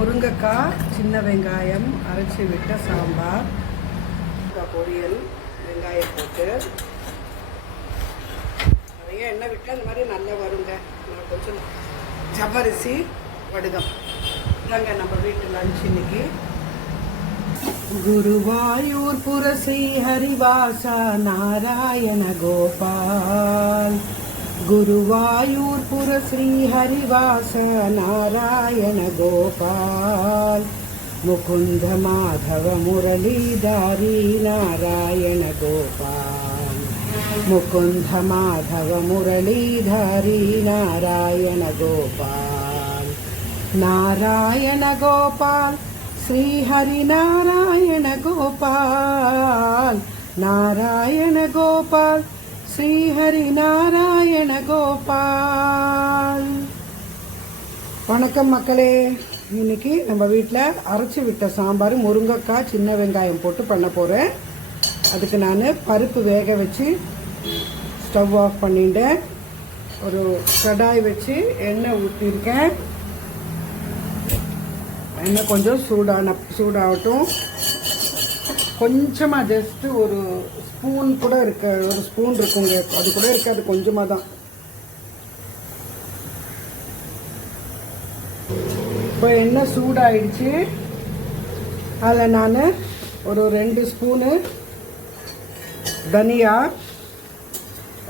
முருங்கைக்காய், சின்ன வெங்காயம் அரைச்சி விட்ட சாம்பார், பொரியல், வெங்காயம் போட்டு நிறைய எண்ணெய் விட்டு அந்த மாதிரி நல்லா வருங்க. கொஞ்சம் ஜவ்வரிசி வடுகம் தாங்க நம்ம வீட்டு லஞ்ச் இன்னைக்கு. குருவாயூர் புரசி ஹரிவாசா நாராயண கோபால், गुरुवायूर पुर श्री हरिवास नारायण गोपाल, मुकुंद माधव मुरलीधारी नारायण गोपाल, मुकुंद माधव मुरलीधारी नारायण गोपाल, नारायण गोपाल श्री हरि नारायण गोपाल, नारायण गोपाल श्री हरि नारायण गोपाल. வணக்கம் மக்களே. இன்னைக்கு நம்ம வீட்டில் அரைச்சி விட்ட சாம்பார் முருங்கைக்காய் சின்ன வெங்காயம் போட்டு பண்ண போகிறேன். அதுக்கு நான் பருப்பு வேக வச்சு ஸ்டவ் ஆஃப் பண்ணிட்டேன். ஒரு கடாய் வச்சு எண்ணெய் ஊற்றிருக்கேன். எண்ணெய் கொஞ்சம் சூடாகட்டும். கொஞ்சமாக ஜஸ்ட்டு ஒரு ஸ்பூன் கூட இருக்க, ஒரு ஸ்பூன் இருக்குங்க, அது கூட இருக்காது, கொஞ்சமாக தான். இப்போ எண்ணெய் சூடாயிடுச்சு. அதில் நான் ஒரு 2 ஸ்பூனு தனியா,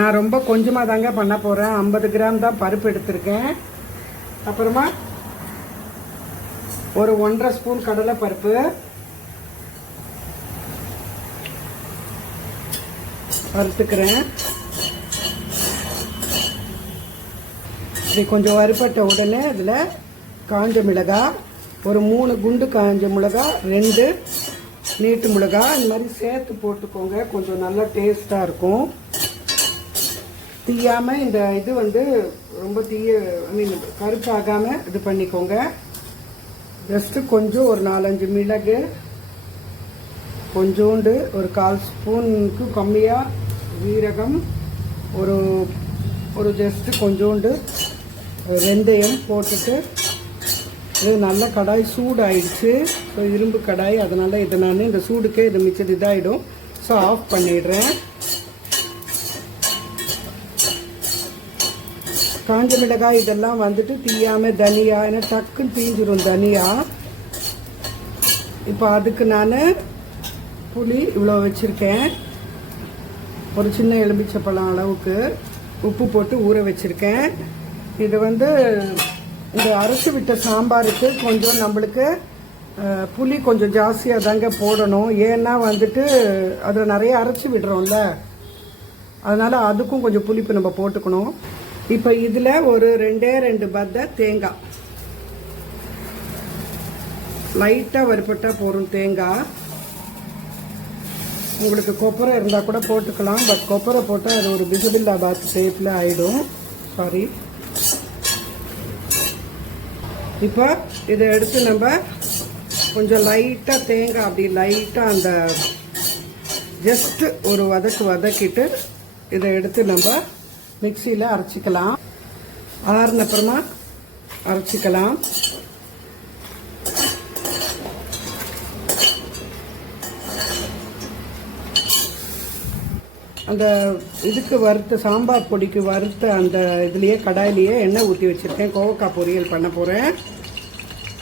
நான் ரொம்ப கொஞ்சமாக தாங்க பண்ண போகிறேன். 50 கிராம் தான் பருப்பு எடுத்திருக்கேன். அப்புறமா ஒரு 1.5 ஸ்பூன் கடலை பருப்பு, வறுத்துக்கிறேன். இது கொஞ்சம் வறுப்பட்ட உடனே அதில் காஞ்ச மிளகாய், ஒரு 3 குண்டு காஞ்ச மிளகாய், 2 நீட்டு மிளகாய், இந்த மாதிரி சேர்த்து போட்டுக்கோங்க. கொஞ்சம் நல்லா டேஸ்ட்டாக இருக்கும். தீயாமல் இந்த இது ரொம்ப கருப்பாகாமல் இது பண்ணிக்கோங்க. ஜஸ்ட்டு கொஞ்சம் ஒரு 4-5 மிளகு, கொஞ்சோண்டு ஒரு 1/4 ஸ்பூனுக்கு கம்மியாக ஜீரகம், ஒரு ஜஸ்ட்டு கொஞ்சோண்டு வெந்தயம் போட்டுட்டு, இது நல்ல கடாய் சூடாயிடுச்சு. ஸோ இரும்பு கடாய், அதனால் இதை நான் இந்த சூடுக்கே இது மிச்சது இதாகிடும். ஸோ ஆஃப் பண்ணிடுறேன். காஞ்ச மிளகாய் இதெல்லாம் தீயாமல் தனியா, ஏன்னா டக்குன்னு தீஞ்சிரும் தனியா. இப்போ அதுக்கு நான் புளி இவ்வளோ வச்சுருக்கேன். ஒரு சின்ன எலுமிச்சப்பழம் அளவுக்கு உப்பு போட்டு ஊற வச்சுருக்கேன். இது இந்த அரைச்சி விட்ட சாம்பாருக்கு கொஞ்சம் நம்மளுக்கு புளி கொஞ்சம் ஜாஸ்தியாக தாங்க போடணும். ஏன்னா அதில் நிறைய அரைச்சி விடுறோம்ல, அதனால் அதுக்கும் கொஞ்சம் புளிப்பு நம்ம போட்டுக்கணும். இப்போ இதில் ஒரு 2 பத்தை தேங்காய், லைட்டாக வறுப்பட்டால் போடும் தேங்காய். உங்களுக்கு கொப்பரை இருந்தால் கூட போட்டுக்கலாம், பட் கொப்பரை போட்டால் அது ஒரு பிசுபில்லா பாத் ஷேப்பில் ஆகிடும். சாரி. இப்போ இதை எடுத்து நம்ம கொஞ்சம் லைட்டாக தேங்காய் அப்படி லைட்டாக அந்த ஜஸ்ட்டு ஒரு வதக்கிட்டு இதை எடுத்து நம்ம மிக்சியில் அரைச்சிக்கலாம். ஆறுன அப்புறமா அரைச்சிக்கலாம். அந்த இதுக்கு வறுத்த சாம்பார் பொடிக்கு வறுத்த அந்த இதுலேயே கடாயிலேயே எண்ணெய் ஊற்றி வச்சுருக்கேன். கோவக்காய் பொரியல் பண்ண போகிறேன்.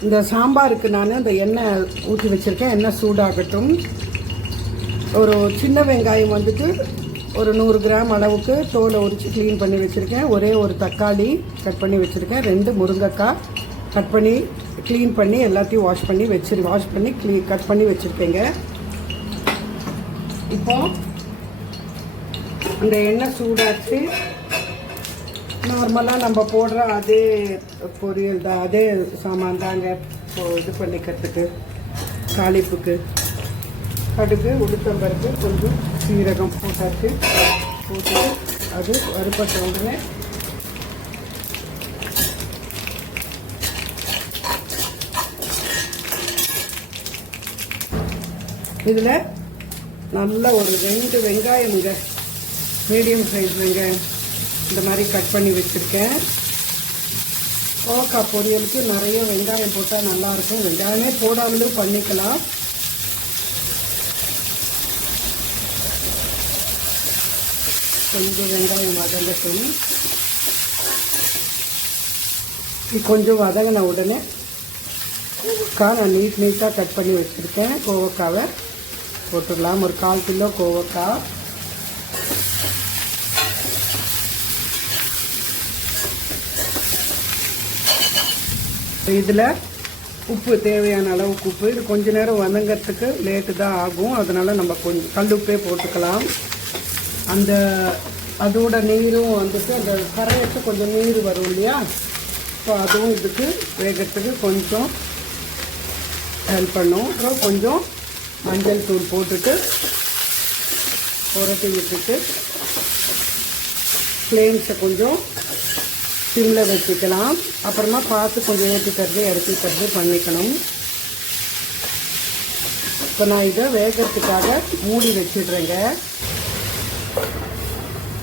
இந்த சாம்பாருக்கு நான் அந்த எண்ணெய் ஊற்றி வச்சுருக்கேன். எண்ணெய் சூடாகட்டும். ஒரு சின்ன வெங்காயம் ஒரு 100 கிராம் அளவுக்கு தோலை உரித்து க்ளீன் பண்ணி வச்சுருக்கேன். ஒரே ஒரு தக்காளி கட் பண்ணி வச்சுருக்கேன். 2 முருங்கைக்காய் கட் பண்ணி க்ளீன் பண்ணி எல்லாத்தையும் வாஷ் பண்ணி கட் பண்ணி வச்சுருக்கேங்க. இப்போது இந்த எண்ணெய் சூடாச்சு. நார்மலாக நம்ம போடுற அதே பொரியல் தான், அதே சாமான் தாங்க. இது பண்ணிக்கிறதுக்கு தாளிப்புக்கு கடுகு, உளுத்தம்பருப்பு, கொஞ்சம் சீரகம் போட்டு அது வறுப்பட்ட உடனே இதில் நல்ல ஒரு 2 வெங்காயமுங்க, மீடியம் சைஸ் வெங்காயம் இந்த மாதிரி கட் பண்ணி வச்சுருக்கேன். கோவக்காய் பொரியலுக்கு நிறைய வெங்காயம் போட்டால் நல்லாயிருக்கும். வெங்காயமே போடாமலும் பண்ணிக்கலாம். கொஞ்சம் வெங்காயம் வதங்கட்டும். கொஞ்சம் வதங்கின உடனே கோவக்காய் நான் நீட்டாக கட் பண்ணி வச்சுருக்கேன். கோவக்காவை போட்டுடலாம். ஒரு 1/4 கிலோ கோவக்காய். இதில் உப்பு தேவையான அளவுக்கு உப்பு. இது கொஞ்ச நேரம் வதங்கிறதுக்கு லேட்டு தான் ஆகும். அதனால் நம்ம கொஞ்சம் கல்லுப்பே போட்டுக்கலாம். அந்த அதோட நீரும் வந்துட்டு அந்த கரையத்து கொஞ்சம் நீர் வரும் இல்லையா, ஸோ அதுவும் இதுக்கு வேகிறதுக்கு கொஞ்சம் ஹெல்ப் பண்ணும். அப்புறம் கொஞ்சம் மஞ்சள் தூள் போட்டுட்டு புரட்டி விட்டுட்டு ஃப்ளேம்ஸை கொஞ்சம் சிம்மில் வச்சுக்கலாம். அப்புறமா பார்த்து கொஞ்சம் ஏற்றிக்கிறது இறக்கிக்கிறது பண்ணிக்கணும். இப்போ நான் இதை வேகிறதுக்காக மூடி வச்சிடுறேங்க.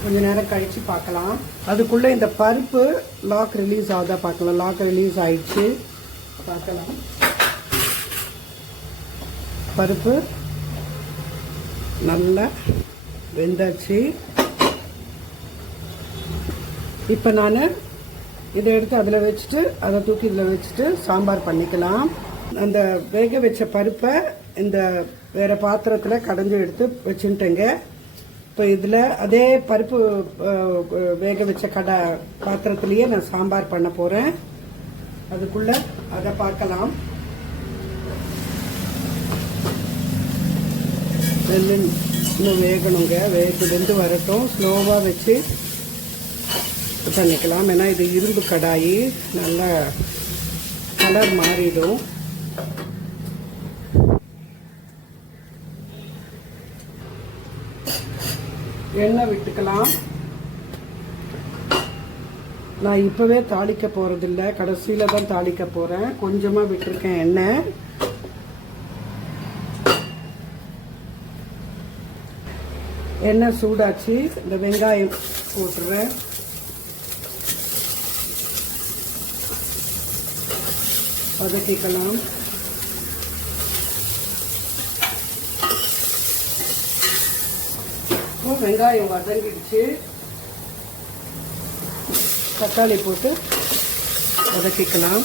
கொஞ்சம் நேரம் கழித்து பார்க்கலாம். அதுக்குள்ளே இந்த பருப்பு லாக் ரிலீஸ் ஆகுதா பார்க்கலாம். லாக் ரிலீஸ் ஆயிடுச்சு, பார்க்கலாம். பருப்பு நல்லா வெந்தாச்சு. இப்போ நான் இதை எடுத்து அதில் வச்சுட்டு அதை தூக்கி இதில் வச்சுட்டு சாம்பார் பண்ணிக்கலாம். அந்த வேக வச்ச பருப்பை இந்த வேறு பாத்திரத்தில் கடைஞ்சி எடுத்து வச்சுட்டேங்க. இப்போ இதில் அதே பருப்பு வேக வச்ச பாத்திரத்துலேயே நான் சாம்பார் பண்ண போகிறேன். அதுக்குள்ளே அதை பார்க்கலாம். இன்னும் வேகணுங்க. வெந்து வரட்டும். ஸ்லோவாக வச்சு பண்ணிக்கலாம். ஏன்னா இது இரும்பு கடாயி, நல்லா கலர் மாறிடும். எண்ணெய் விட்டுக்கலாம். நான் இப்போவே தாளிக்க போகிறதில்ல, கடைசியில் தான் தாளிக்க போகிறேன். கொஞ்சமாக விட்டுருக்கேன் எண்ணெய். எண்ணெய் சூடாச்சு. இந்த வெங்காயம் போட்டுறேன். வதக்கிக்கலாம். வெங்காயம் வதங்கிடுச்சு. தக்காளி போட்டு வதக்கிக்கலாம்.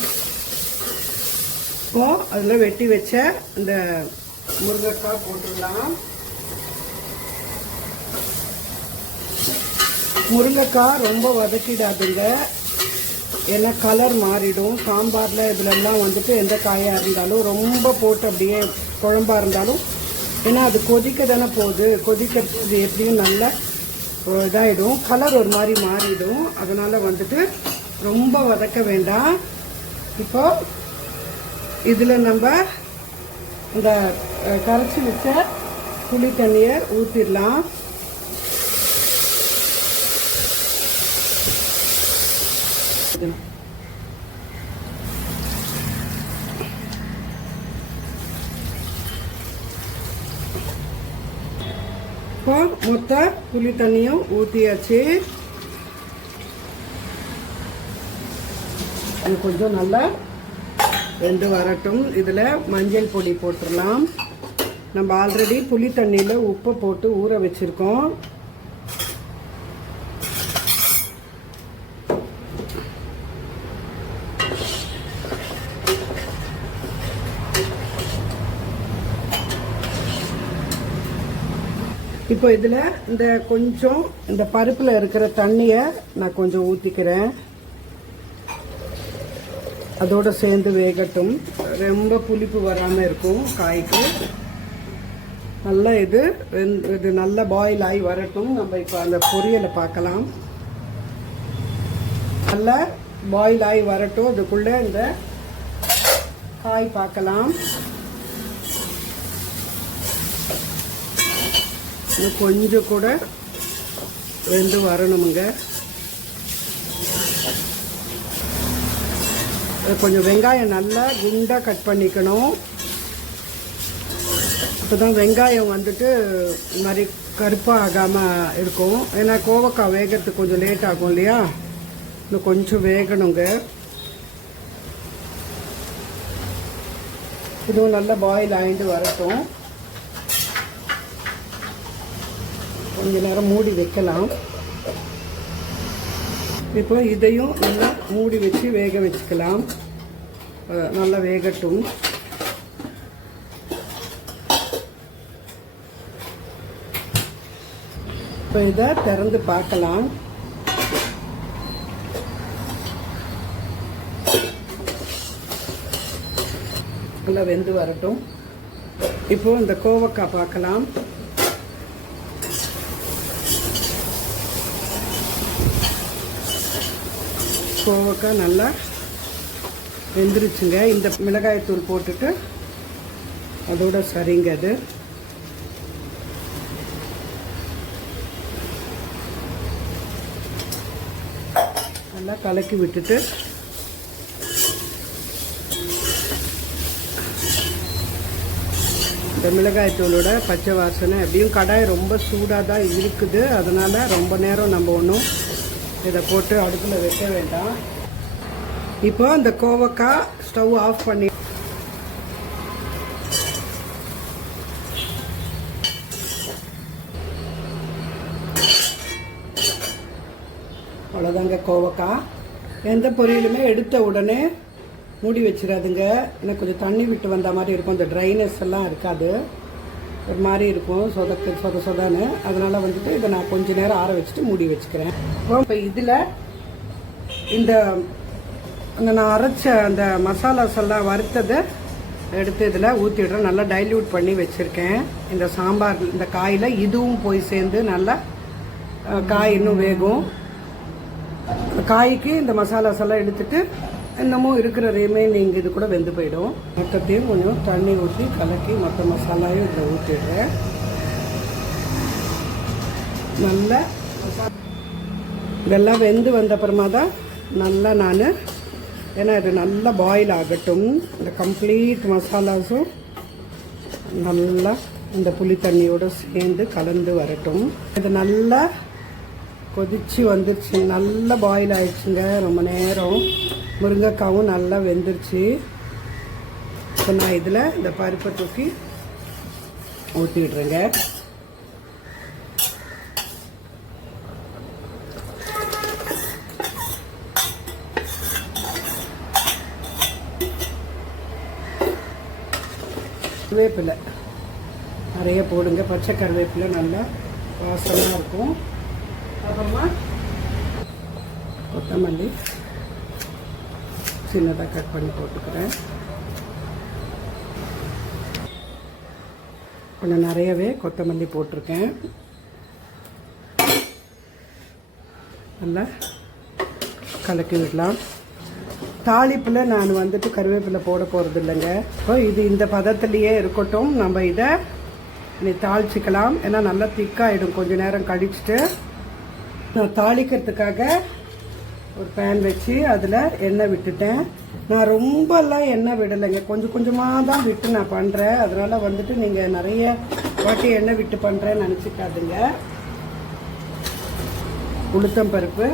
இப்போ அதில் வெட்டி வச்ச இந்த முருங்கைக்காய் போட்டுடலாம். முருங்கைக்காய் ரொம்ப வதக்கிடாதுங்க, ஏன்னா கலர் மாறிடும். சாம்பாரில் இதுலெல்லாம் வந்துட்டு எந்த காயாக இருந்தாலும் ரொம்ப போட்டு அப்படியே குழம்பா இருந்தாலும், ஏன்னா அது கொதிக்க தானே போகுது, கொதிக்கிறது எப்படியும் நல்லா இதாகிடும், கலர் ஒரு மாதிரி மாறிடும். அதனால் வந்துட்டு ரொம்ப வதக்க வேண்டாம். இப்போ இதில் நம்ம இந்த கரைச்சி வச்ச புளி தண்ணியை ஊற்றிடலாம். இப்போ மொத்த புளி தண்ணியும் ஊற்றியாச்சு. இது கொஞ்சம் நல்லா வெந்து வரட்டும். இதில் மஞ்சள் பொடி போட்டுடலாம். நம்ம ஆல்ரெடி புளி தண்ணியில் உப்பு போட்டு ஊற வச்சுருக்கோம். இப்போ இதில் இந்த கொஞ்சம் இந்த பருப்பில் இருக்கிற தண்ணியை நான் கொஞ்சம் ஊற்றிக்கிறேன். அதோடு சேர்ந்து வேகட்டும். ரொம்ப புளிப்பு வராமல் இருக்கும் காய்க்கு. நல்லா இது நல்லா பாயில் ஆகி வரட்டும். நம்ம இப்போ அந்த பொரியலை பார்க்கலாம். நல்லா பாயில் ஆகி வரட்டும். அதுக்குள்ளே இந்த காய் பார்க்கலாம். கொஞ்சம் கூட வெந்து வரணுமுங்க. கொஞ்சம் வெங்காயம் நல்லா குண்டாக கட் பண்ணிக்கணும். இப்போ தான் வெங்காயம் வந்துட்டு இந்த மாதிரி கருப்பாக ஆகாமல் இருக்கும். ஏன்னா கோவக்காய் வேகிறதுக்கு கொஞ்சம் லேட் ஆகும் இல்லையா, இன்னும் கொஞ்சம் வேகணுங்க. இதுவும் நல்லா பாயில் ஆகிட்டு வரட்டும். கொஞ்ச நேரம் மூடி வைக்கலாம். இப்போ இதையும் நல்லா மூடி வச்சு வேக வச்சுக்கலாம். நல்லா வேகட்டும். இப்போ இதை திறந்து பார்க்கலாம். நல்லா வெந்து வரட்டும். இப்போ இந்த கோவக்காய் பார்க்கலாம். கோவக்காய் நல்லா வெந்துருச்சுங்க. இந்த மிளகாய்த்தூள் போட்டுட்டு அதோட சரிங்க அது. நல்லா கலக்கி விட்டுட்டு இந்த மிளகாய்த்தூளோட பச்சை வாசனை எப்படியும் கடாய் ரொம்ப சூடாக தான் இருக்குது. அதனால் ரொம்ப நேரம் நம்ம ஒன்றும் இதை போட்டு அடுப்பில் வைக்க வேண்டாம். இப்போ இந்த கோவக்காய் ஸ்டவ் ஆஃப் பண்ணி அவ்வளோதாங்க கோவக்காய். எந்த பொரியலுமே எடுத்த உடனே மூடி வச்சிடாதுங்க. எனக்கு கொஞ்சம் தண்ணி விட்டு வந்த மாதிரி இருக்கும். இந்த ட்ரைனஸ் எல்லாம் இருக்காது, ஒரு மாதிரி இருக்கும் சொதான்னு. அதனால் வந்துட்டு இதை நான் கொஞ்சம் நேரம் ஆற வச்சுட்டு மூடி வச்சுக்கிறேன். இப்போ இதில் இந்த நான் அரைச்ச அந்த மசாலாஸ் எல்லாம் வறுத்ததை எடுத்து இதில் ஊற்றிடுறேன். நல்லா டைல்யூட் பண்ணி வச்சுருக்கேன். இந்த சாம்பார் இந்த காயில் இதுவும் போய் சேர்ந்து நல்லா காய் இன்னும் வேகும். காய்க்கு இந்த மசாலாஸ் எல்லாம் எடுத்துட்டு இன்னமும் இருக்கிற ரிமைனிங் இது கூட வெந்து போயிடும். மொத்தத்தையும் கொஞ்சம் தண்ணி ஊற்றி கலக்கி மொத்த மசாலாயும் இதில் ஊற்றிடுறேன். நல்லா இதெல்லாம் வெந்து வந்த அப்புறமா தான் நல்லா நான், ஏன்னா இது நல்லா பாயில் ஆகட்டும். இந்த கம்ப்ளீட் மசாலாஸும் நல்லா இந்த புளி தண்ணியோடு சேர்ந்து கலந்து வரட்டும். இது நல்லா கொதிச்சு வந்துருச்சு. நல்லா பாயில் ஆயிடுச்சுங்க ரொம்ப நேரம். முருங்கைக்காவும் நல்லா வெந்துருச்சு. இப்போ நான் இதில் இந்த பருப்பை தூக்கி ஊற்றிடுறேங்க. கருவேப்பிலை நிறைய போடுங்க. பச்சை கருவேப்பிலை நல்லா வாசமாக இருக்கும். அப்புறமா கொத்தமல்லி சின்னதாக கட் பண்ணி போட்டுக்கிறேன். கொஞ்சம் நிறையவே கொத்தமல்லி போட்டிருக்கேன். நல்லா கலக்கி விடலாம். தாளிப்பில் நான் வந்துட்டு கருவேப்பிலை போட போகிறது இல்லைங்க. இப்போ இது இந்த பதத்துலேயே இருக்கட்டும். நம்ம இதை இனி தாளிச்சிக்கலாம். ஏன்னா நல்லா திக்காகிடும் கொஞ்சம் நேரம் கழிச்சிட்டு. நான் தாளிக்கிறதுக்காக ஒரு பேன் வச்சு அதில் எண்ணெய் விட்டுட்டேன். நான் ரொம்பலாம் எண்ணெய் விடலைங்க, கொஞ்சம் கொஞ்சமாக தான் விட்டு நான் பண்ணுறேன். அதனால் வந்துட்டு நீங்கள் நிறைய வாட்டி எண்ணெய் விட்டு பண்ணுறேன்னு நினச்சிக்காதுங்க. உளுத்தம் பருப்பு,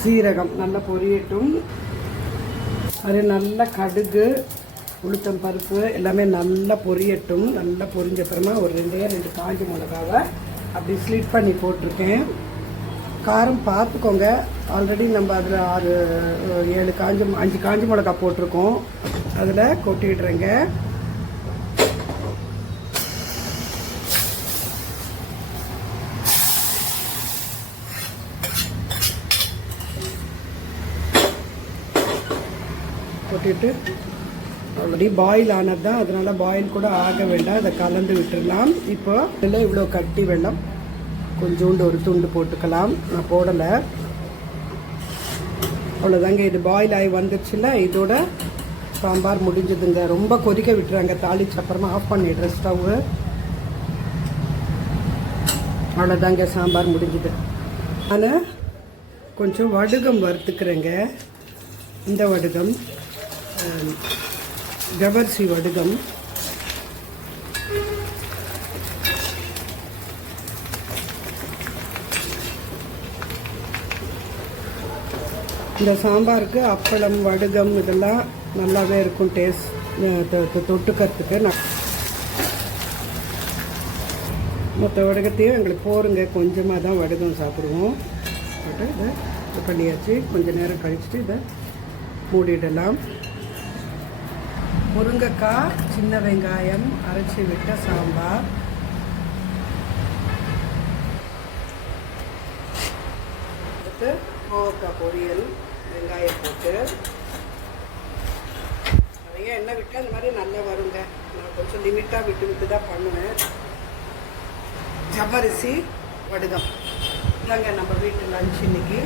சீரகம் நல்லா பொரியட்டும். அது நல்லா கடுகு, உளுத்தம் பருப்பு எல்லாமே நல்லா பொரியட்டும். நல்லா பொரிஞ்ச அப்புறமா ஒரு 2 காஞ்ச மிளகாவை அப்படி ஸ்லிட் பண்ணி போட்டிருக்கேன். காரம் பார்த்துக்கோங்க. ஆல்ரெடி நம்ம அதில் 5 காஞ்ச மிளகா போட்டிருக்கோம். அதில் கொட்டிடுறேங்க. கொட்டிட்டு ஆல்ரெடி பாயில் ஆனது தான், அதனால பாயில் கூட ஆக வேண்டாம். அதை கலந்து விட்டுடலாம். இப்போ இதில் இவ்வளோ கட்டி வெல்லம் கொஞ்சோண்டு ஒரு துண்டு போட்டுக்கலாம். நான் போடலை. அவ்வளோதாங்க. இது பாயில் ஆகி வந்துச்சுல, இதோட சாம்பார் முடிஞ்சதுங்க. ரொம்ப கொதிக்க விட்டுறாங்க. தாளிச்சு அப்புறமா ஆஃப் பண்ணிடுறேன் ஸ்டவ்வு. அவ்வளோதாங்க, சாம்பார் முடிஞ்சுது. நான் கொஞ்சம் வடுகம் வறுத்துக்கிறேங்க. இந்த வடுகம் ஜவர்சி வடுகம். இந்த சாம்பாருக்கு அப்பளம் வடுகம் இதெல்லாம் நல்லாவே இருக்கும் டேஸ்ட் தொட்டுக்கிறதுக்கு. மொத்த வடகத்தையும் எங்களுக்கு போருங்க, கொஞ்சமாக தான் வடகம் சாப்பிடுவோம். போட்டு இதை இது பண்ணியாச்சு. கொஞ்சம் நேரம் கழிச்சுட்டு இதை மூடிடலாம். முருங்கைக்காய், சின்ன வெங்காயம் அரைச்சி விட்ட சாம்பார். அடுத்து கோவக்காய் பொரியல், வெங்காயம் போட்டு நிறைய எண்ணெய் விட்டு அந்த மாதிரி நல்லா வருங்க. நான் கொஞ்சம் லிமிட்டாக விட்டு விட்டு தான் பண்ணுவேன். ஜவ்வரிசி வடுகம் இதாங்க நம்ம வீட்டு லஞ்ச் இன்னைக்கு.